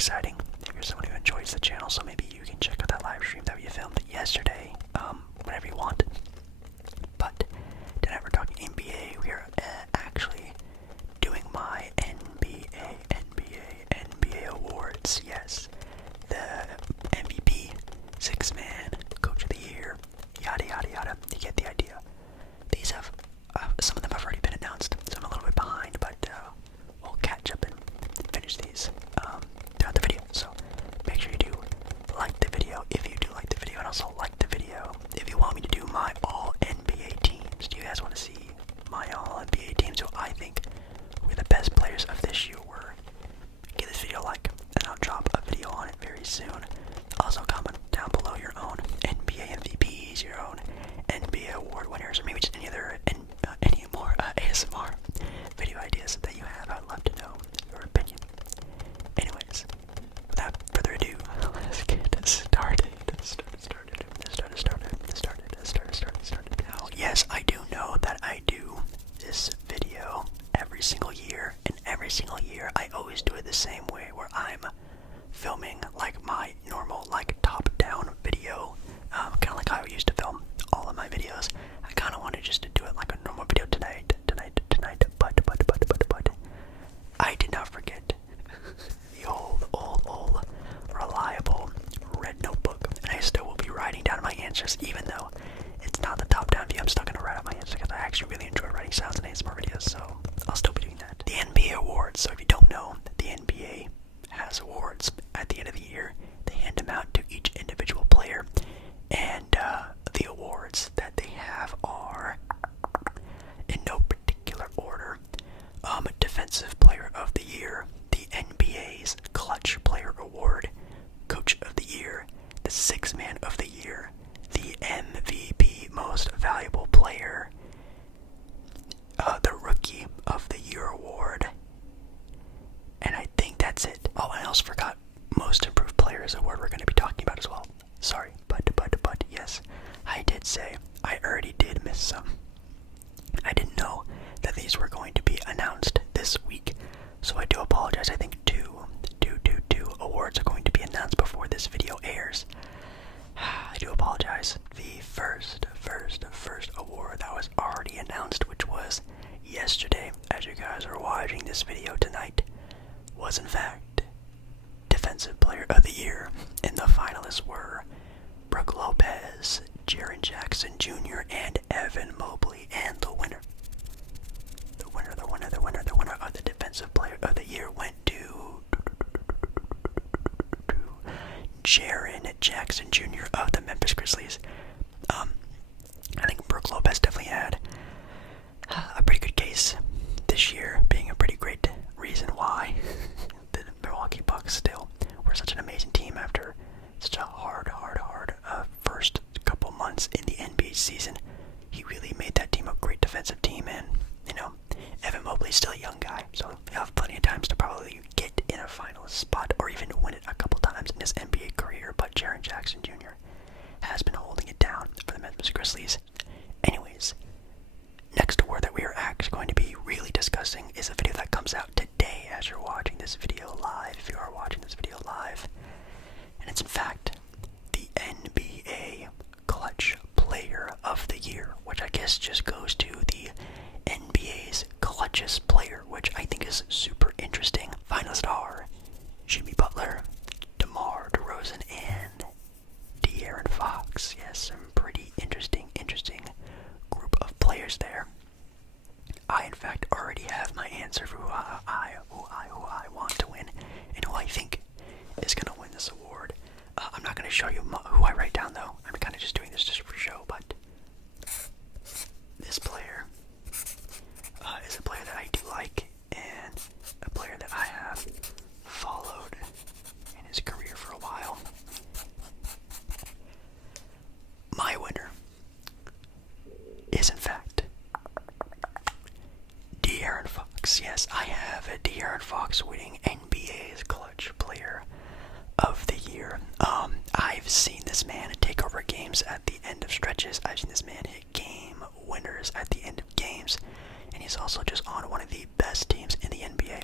exciting if you're someone who enjoys the channel, so maybe you can check out that live stream that we filmed yesterday, whenever you want. But tonight we're talking NBA. We are actually doing my NBA awards. Yes, the MVP, six-man, coach of the year, yada yada yada. You get the idea. These have some of them have already been announced, so I'm a little bit behind, but we'll catch up and finish these throughout the video. So make sure you do like the video if you do like the video, and also like the video if you want me to do my all NBA teams. Do you guys want to see my all NBA teams who I think were the best players of this year were? Give this video a like, and I'll drop a video on it very soon. Also comment down below your own NBA MVPs, your own NBA award winners, or maybe just any other any more ASMR video ideas that you have. I'd love to know your opinion. Anyways, without further ado, let's get started. Now, yes, I do know that I do this video every single year, and every single year I always do it the same way, where I'm filming like my normal like top-down video, kind of like how I used to film all of my videos. I kind of wanted just to do it like a normal video tonight, but I did not forget the old reliable red notebook, and I still will be writing down my answers, even though it's not the top-down view. I'm still gonna write out my answers because I actually really enjoy writing sounds and ASMR videos, so I'll still be doing that. The NBA awards. So if you don't know, the NBA has awards at the end of the year. They hand them out to each individual player, and the awards that they have are, in no particular order, Defensive Player of the Year, the NBA's Clutch Player Award, Coach of the Year, the Sixth Man of the Year, the MVP Most Valuable Player, the Rookie of the Year Award, and I think that's it. Oh, and I also forgot Most Improved Players Award we're going to be talking about as well. Sorry, but yes, I did say I already did miss some. I didn't know that these were going to be announced this week, so I do apologize. I think two awards are going to be announced before this video airs. I do apologize. The first award that was already announced, which was yesterday, as you guys are watching this video tonight, was in fact Defensive Player of the Year, and the finalists were Brook Lopez, Jaren Jackson Jr., and Evan Mobley, and the winner of the Defensive Player of the Year went to Jaren Jackson Jr. of the Memphis Grizzlies. I think Brook Lopez definitely had a pretty good case this year, being a pretty great reason why the Milwaukee Bucks still were such an amazing team after such a hard first couple months in the NBA season. He really made that team a great defensive team, and Evan Mobley's still a young guy, so he'll have plenty of times to probably get in a finalist spot or even win it a couple times in his NBA career. But Jaren Jackson Jr. has been holding it down for the Memphis Grizzlies. Anyways, next award that we are actually going to be really discussing is a video that comes out today as you're watching this video live, if you are watching this video live, and it's in fact the NBA Clutch Player of the Year, which I guess just goes to the NBA's clutchest player, which I think is super interesting. Finalists are Jimmy Butler, DeMar DeRozan, and De'Aaron Fox. Yes, some pretty interesting group of players there. I in fact already have my answer for who I want to win and who I think is going to win this award. I'm not going to show you who I write down though. I'm kind of just doing this just for show, but this player is a player that I do like, and a player that I have followed in his career for a while. My winner is in fact De'Aaron Fox. Yes, I have a De'Aaron Fox winning NBA's Clutch Player of the Year. I've seen this man take over games at the end of stretches. I've seen this man hit game winners at the end of games, and he's also just on one of the best teams in the NBA.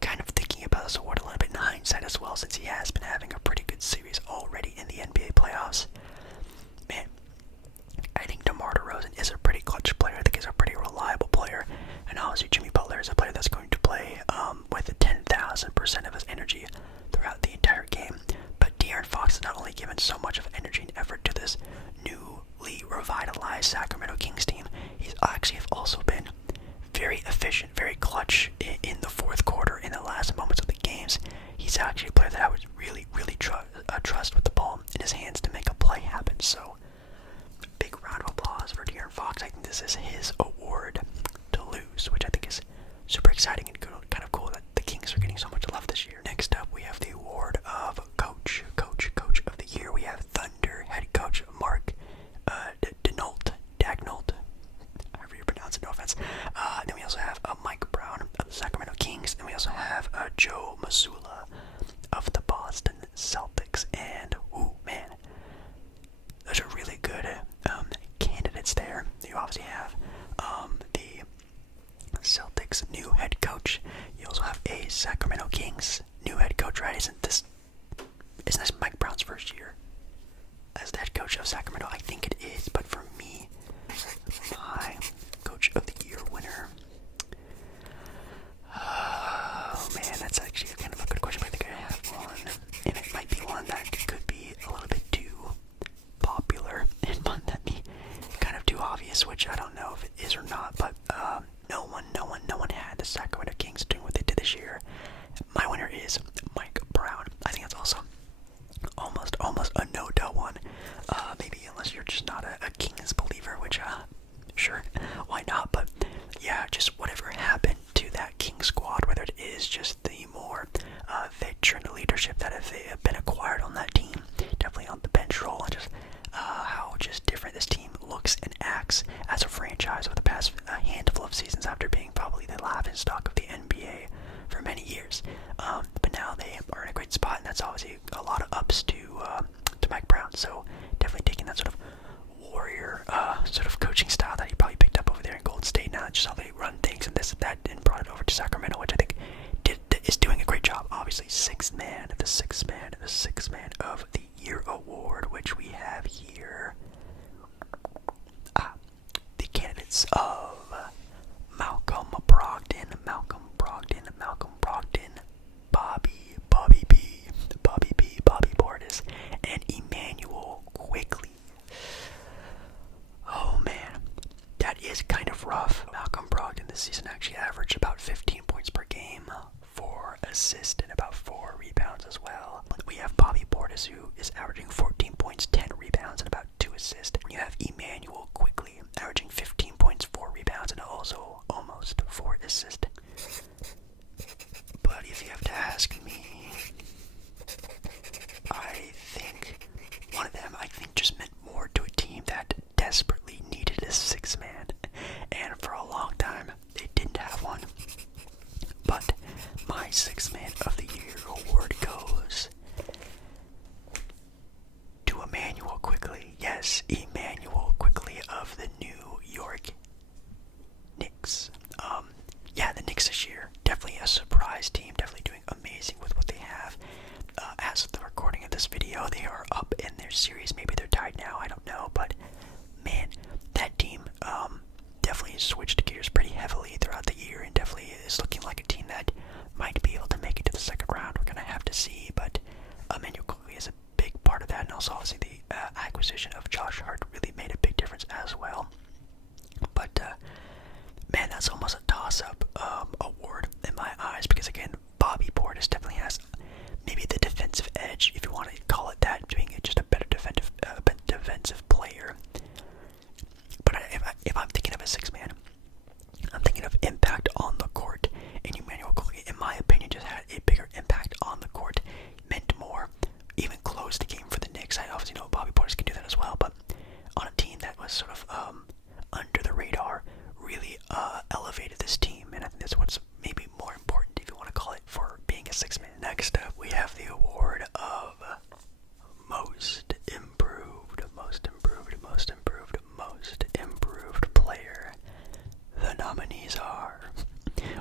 Kind of thinking about this award a little bit in hindsight as well. well, since he has been having a pretty good series already in the NBA playoffs. Man, I think DeMar DeRozan is a pretty clutch player. I think he's a pretty reliable player. And obviously Jimmy Butler is a player that's going to play with 10,000% of his energy throughout the entire game. But De'Aaron Fox has not only given so much of energy and effort to this newly revitalized Sacramento Kings team, he's actually also been very efficient, very clutch in the fourth quarter, in the last moments of the games. He's actually a player that I would really, really trust with the ball in his hands to make a play happen. So, big round of applause for De'Aaron Fox. I think this is his award to lose, which I think is super exciting and kind of cool that the Kings are getting so much love this year. Next up, we have the award of Coach of the Year. We have Thunder head coach Mark Daigneault, however you pronounce it, no offense. Then we also have Mike Brown of the Sacramento Kings, and we also have Joe Mazzulla of the Boston Celtics. And, ooh, man, those are really good candidates there. You obviously have the Celtics' new head coach. You also have a Sacramento Kings new head coach, right? Isn't this Mike Brown's first year as the head coach of Sacramento? I think it is, but for me, my Coach of the Year winner. Oh man, that's actually kind of a good question, but I think I have one, and it might be one that could be a little bit too popular and one that be kind of too obvious, which I don't know if it is or not, but no one had the Sacramento Kings doing what they did this year. My winner is Mike Brown. I think that's also almost a no-doubt one. Maybe unless you're just not a Kings believer, which sure, why not? But yeah, just whatever happened to that King squad, whether it is just the more veteran leadership that have been acquired on that team, definitely on the bench role, and just how just different this team looks and acts as a franchise over the past handful of seasons after being probably the laughingstock of the NBA for many years. But now they are in a great spot, and that's obviously a lot of ups to Mike Brown. So definitely taking that sort of warrior sort of coaching style that he probably picked up over there in Golden State, now just how they run things and this and that, and brought it over to Sacramento, which I think is doing a great job. Obviously, the sixth man of the year award, which we have here. The candidates of Malcolm Brogdon, Bobby Portis, and Emmanuel Quickly. Oh man, that is kind of rough. Malcolm Brogdon this season actually averaged about 15 points per game, 4 assists, and about 4 rebounds as well. We have Bobby Portis, who is averaging 14 points, 10 rebounds, and about 2 assists. You have Emmanuel Quickly, averaging 15 points, 4 rebounds, and also almost 4 assists. But if you have to ask me, I think one of them, just meant more to a team that desperately needed a 6-man, and for a long time, they didn't have one. But my 6-man of the year award goes to Emmanuel Quickly. Yes, Emmanuel Quickly of the New York Knicks. Yeah, the Knicks this year, definitely a surprise team, definitely doing amazing with what they have. As of the recording of this video, they are up in their series. Maybe they're tied now, I don't know, but man, that team definitely switched gears pretty heavily throughout the year, and definitely is looking like a team that might be able to make it to the second round. We're going to have to see, but Emmanuel Quickly is a big part of that, and also obviously the acquisition of Josh Hart really made a big difference as well. But man, that's almost a toss-up award in my eyes, because again, Bobby Portis definitely has maybe the defensive edge, if you want to call it that, being just a better defensive player. But if I'm thinking of a 6-man, I'm thinking of impact on the court, and Emmanuel Quickly, in my opinion, just had a bigger impact on the court, meant more, even closed the game for the Knicks. I obviously know Bobby Portis can do that as well, but on a team that was sort of under the radar, really elevated this team, and I think that's what's maybe more important, if you want to call it, for being a 6-man. Next up, we have the award of most improved player. The nominees are,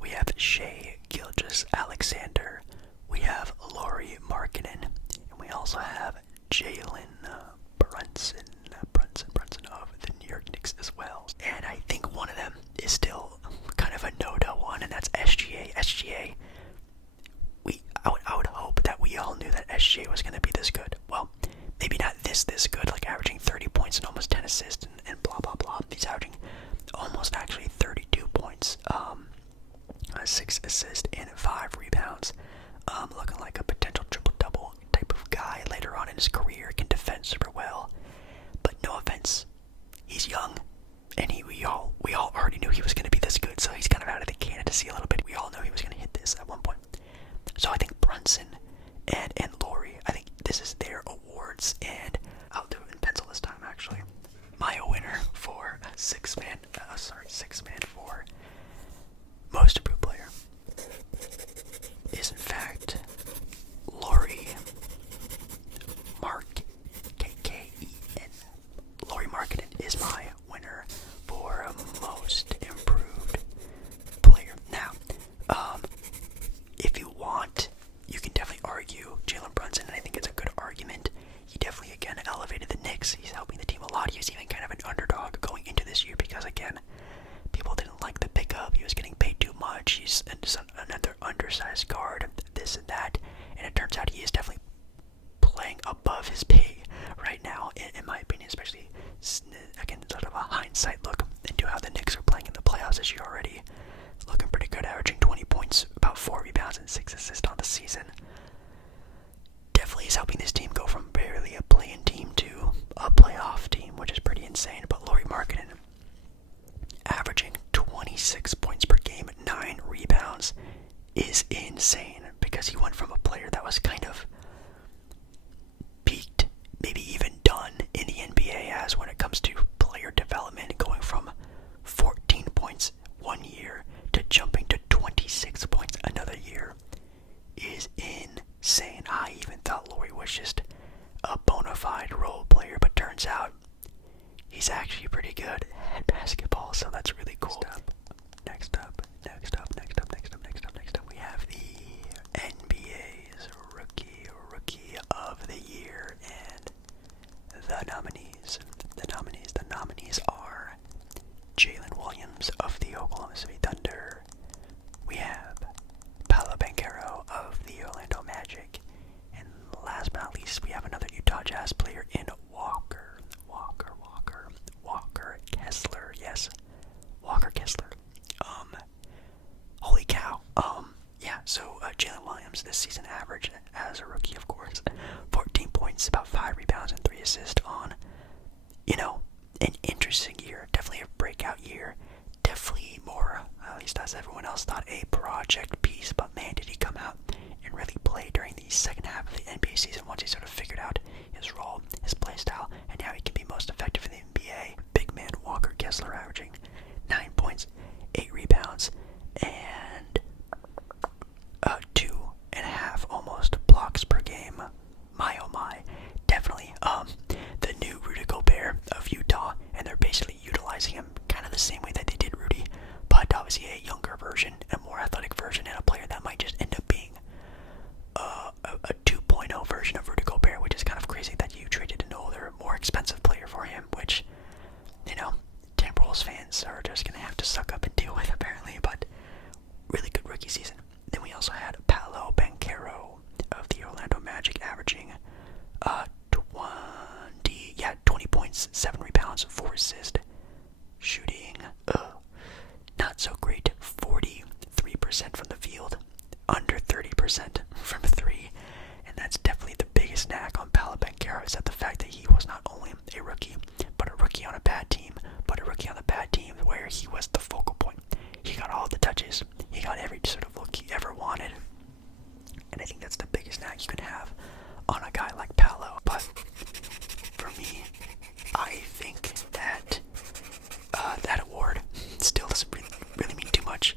we have Shai Gilgeous-Alexander, we have Lauri Markkanen, also have Jalen Brunson of the New York Knicks as well. And I think one of them is still kind of a no-do one, and that's SGA. I would hope that we all knew that SGA was going to be this good. Well, maybe not this good, like averaging 30 points and almost 10 assists and blah, blah, blah. He's averaging almost actually 32 points, 6 assists and 5 rebounds. Looking like a potential triple-double type of guy later on in his career, can defend super well. But no offense, he's young, and we all already knew he was going to be this good, so he's kind of out of the candidacy a little bit. We all knew he was going to hit this at one point. So I think Brunson and Laurie, I think this is their awards, and I'll do it in pencil this time actually. My winner for six man for most improved player is in fact Laurie Markkanen. Laurie Markkanen is my winner for most improved player. Now, if you want, you can definitely argue Jalen Brunson, and I think it's a good argument. He definitely, again, elevated the Knicks. He's helping the team a lot. He was even kind of an underdog going into this year because, again, people didn't like the pickup. He was getting paid too much. He's another undersized guard, this and that. And it turns out he is definitely playing above his pay right now, in my opinion, especially, again, sort of a hindsight look into how the Knicks are playing in the playoffs this year already. Looking pretty good, averaging 20 points, about 4 rebounds, and 6 assists on the season. Definitely is helping this team go from barely a play-in team to a playoff team, which is pretty insane. But Laurie Markkanen, averaging 26 points per game, 9 rebounds, is insane because he went from a player that was kind of peaked, maybe even done in the NBA as when it comes to player development, going from 14 points one year to jumping to 26 points another year is insane. I even thought Laurie was just a bona fide role player, but turns out he's actually pretty good at basketball, so that's really cool. Next up, we have the NBA's Rookie of the Year, and the nominees are Jalen Williams of the Oklahoma City Thunder. We have Paolo Banchero of the Orlando Magic. And last but not least, we have another Utah Jazz player in Walker Kessler. Yes, Walker Kessler. Holy cow. So Jalen Williams this season averaged, as a rookie of course, 14 points, about 5 rebounds, and 3 assists on, an interesting year. Definitely a breakout year. Definitely more, at least as everyone else thought, a project piece. But man, did he come out and really play during the second half of the NBA season once he sort of figured out his role, his play style, and how he can be most effective in the NBA. Big man Walker Kessler averaging 9 points, 8 rebounds, and 2.5 almost blocks per game. My oh my. Definitely the new Rudy Gobert of Utah, and they're basically utilizing him kind of the same way that they did Rudy, but obviously a younger version, a more athletic version, and a player that might just end up being a 2.0 version of Rudy Gobert, which is kind of crazy that you traded an older, more expensive player for him, which, Timberwolves fans are just going to have to suck up and deal with apparently, but really good rookie season. Then we also had Paolo Banchero of the Orlando Magic averaging 20 points, 7 rebounds, 4 assists, shooting not so great, 43% from the field, under 30% from 3, and that's definitely the biggest knack on Paolo Banchero, is that the fact that he was not only a rookie, but a rookie on a bad team, where he was the focal point. He got all the touches, he got every sort of look he ever wanted, and I think that's the biggest knack you can have on a guy like Paolo. But for me, I think that that award still doesn't really mean too much,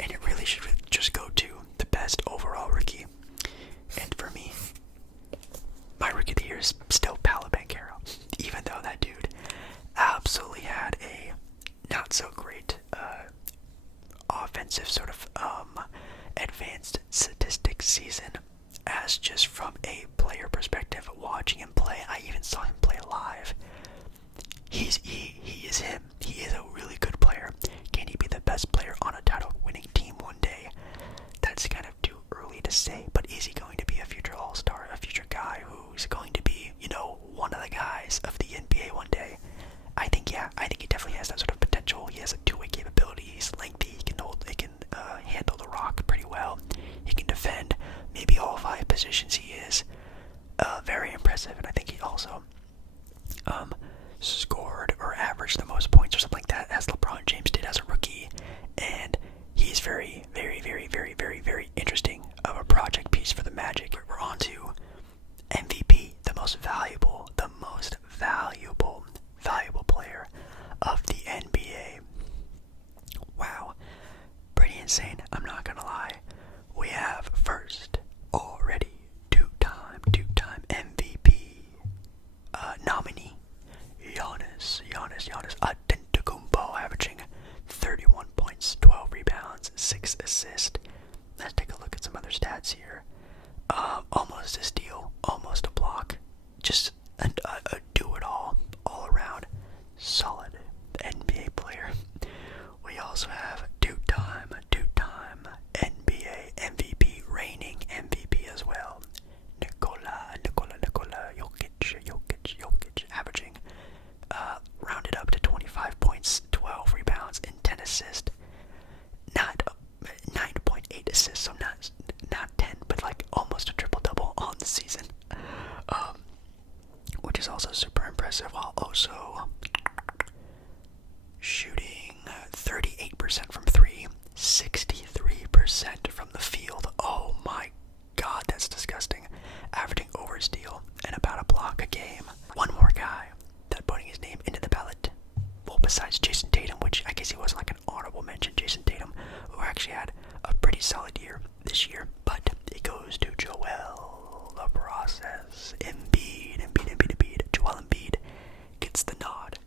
and it really should just go to the best overall rookie. And for me, my rookie of the year is still Paolo Banchero, even though that dude absolutely had a not so great offensive sort of advanced statistics season. as just from a player perspective, watching him play. I even saw him play live. He is him. He is a really good player. Can he be the best player on a title-winning team one day? That's kind of too early to say, but is he going to be a future all-star, a future guy who's going to be, one of the guys of the NBA one day? I think, yeah. I think he definitely has that sort of potential. He has a two-way capability. He's lengthy. He can handle the rock pretty well. He can defend maybe all 5 positions. He is very impressive, and I think he also scored or averaged the most points or something like that as LeBron James did as a rookie. And he's very, very, very, very, very, very interesting of a project piece for the Magic. We're on to MVP, the most valuable player of the NBA. Wow, pretty insane, I'm not gonna lie. We have first already two-time MVP nominee Giannis Antetokounmpo, averaging 31 points, 12 rebounds, 6 assists. Let's take a look at some other stats here. Almost a steal, almost a block, just a do-it-all, all-around solid NBA player. We also have two-time NBA MVP, reigning MVP as well, Nikola Jokić, averaging rounded up to 25 points, 12 rebounds, and 10 assists. Not 9.8 assists, so not 10, but like almost a triple-double on the season, which is also super impressive, while also shooting 38% from 3, 63% from the field. Oh my god, that's disgusting. Averaging over a steal and about a block a game. One more guy that putting his name into the ballot, well, besides Jason Tatum, which I guess he was like an honorable mention, Jason Tatum, who actually had a pretty solid year this year, but it goes to Joel, the process, Embiid. Joel Embiid gets the nod,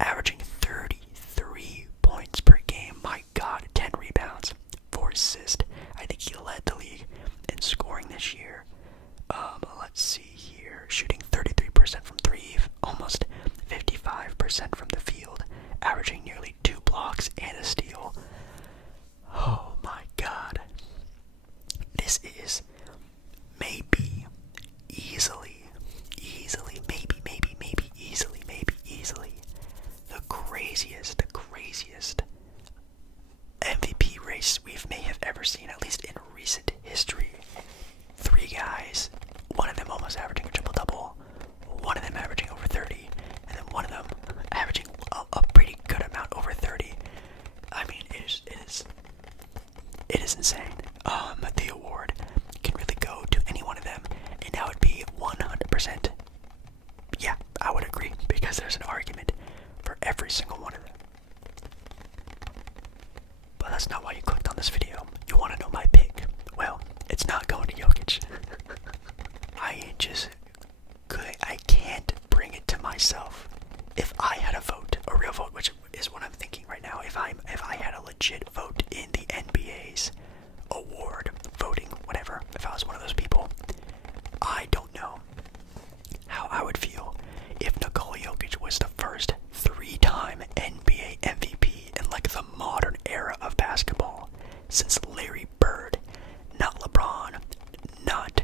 averaging 33 points per game. My god, 10 rebounds, 4 assists. I think he led the league in scoring this year. Let's see here, shooting 33% from 3, almost 55% from the field, averaging nearly 2 blocks and a steal. Oh my god. This is maybe easily the craziest MVP race we may have ever seen, at least in recent history. 3 guys, one of them almost averaging a triple-double, one of them averaging over 30, and then one of them averaging a pretty good amount over 30. I mean, it is insane. The award can really go to any one of them, and that would be 100%. Yeah, I would agree, because there's an argument for every single one of them. But that's not why you clicked on this video. You want to know my pick. Well, it's not going to Jokić. I can't bring it to myself. If I had a vote, a real vote, which is what I'm thinking right now, if I had a legit vote in the NBA's award voting, whatever, if I was one of those people, I don't know how I would feel if Nikola Jokić was the first 3-time NBA MVP in like the modern era of basketball since Larry Bird, not LeBron, not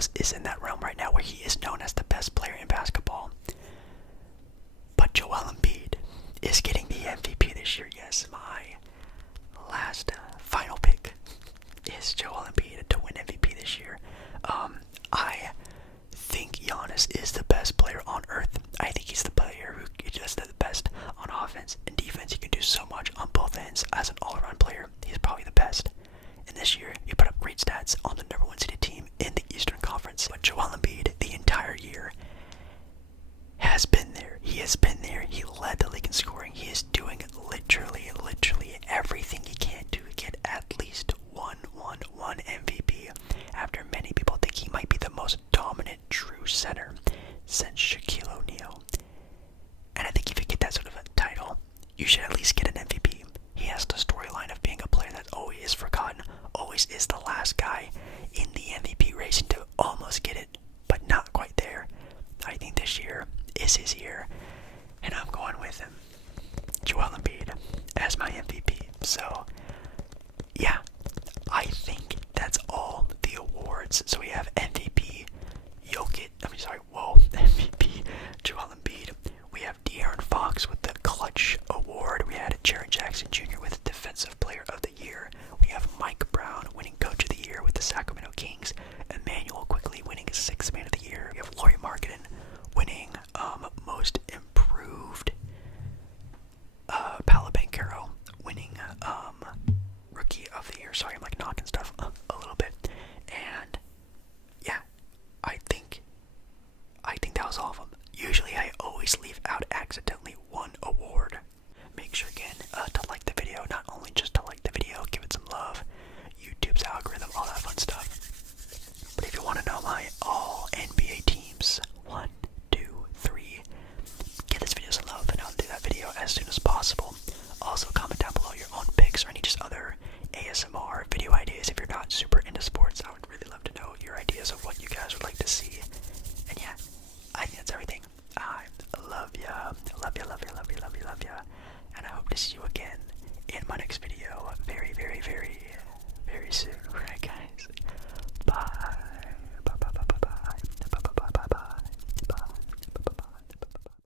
Giannis is in that realm right now where he is known as the best player in basketball. But Joel Embiid is getting the MVP this year. Yes, my last final pick is Joel Embiid to win MVP this year. I think Giannis is the best player on earth. I think he's the player who is just the best on offense and defense. He can do so much on both ends. As an all-around player, he's probably the best. And this year, he put up great stats on the number 1 seeded team in the Eastern Conference. But Joel Embiid, the entire year, has been there. He has been there. He led the league in scoring. He is doing literally everything he can to get at least one MVP, after many people think he might be the most dominant true center since Shaquille O'Neal. And I think if you get that sort of a title, you should at least get an MVP. He has the storyline of being a player that always is forgotten, always is the last guy in the MVP race and to almost get it, but not quite there. I think this year is his year, and I'm going with him. Joel Embiid as my MVP. So, yeah, I think that's all the awards. So we have MVP MVP Joel Embiid. We have De'Aaron Fox with the Clutch Award. We had Jaren Jackson Jr.